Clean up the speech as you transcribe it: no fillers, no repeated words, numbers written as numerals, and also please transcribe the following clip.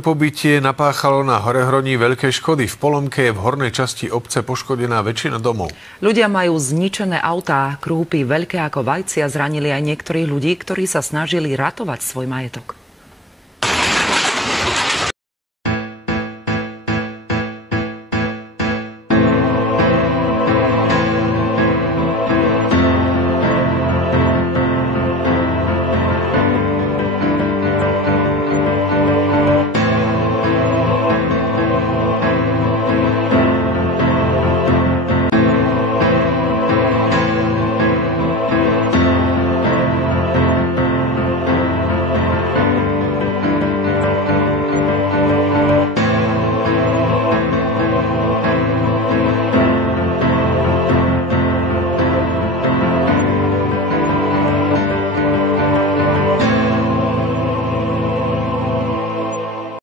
Pobytie napáchalo na Horehroní veľké škody. V Polomke je v hornej časti obce poškodená väčšina domov. Ľudia majú zničené autá, krúpy veľké ako vajcia zranili aj niektorých ľudí, ktorí sa snažili ratovať svoj majetok.